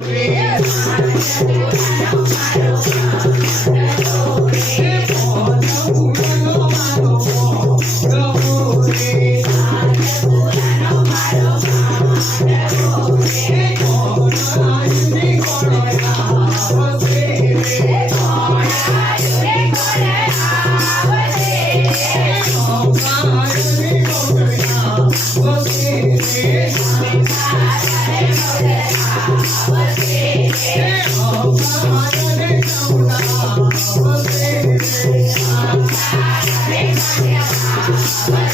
Bye. Thank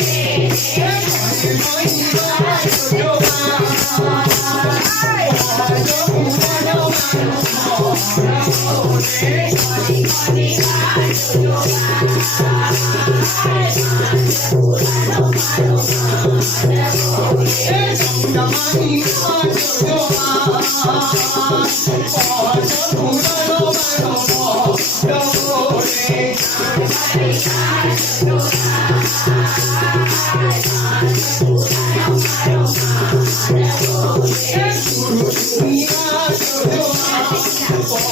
you.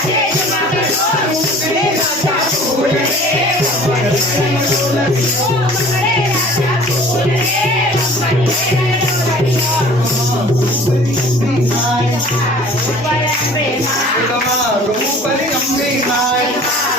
Hey,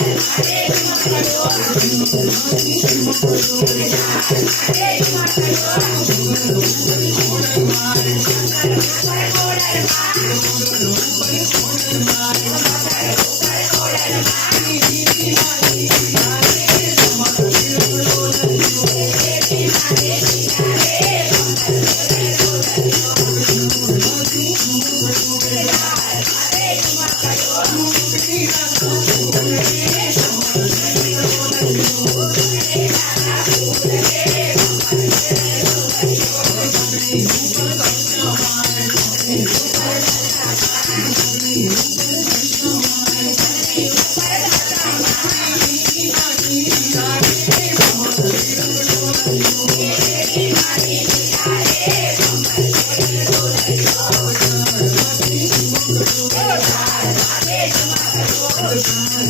Hey,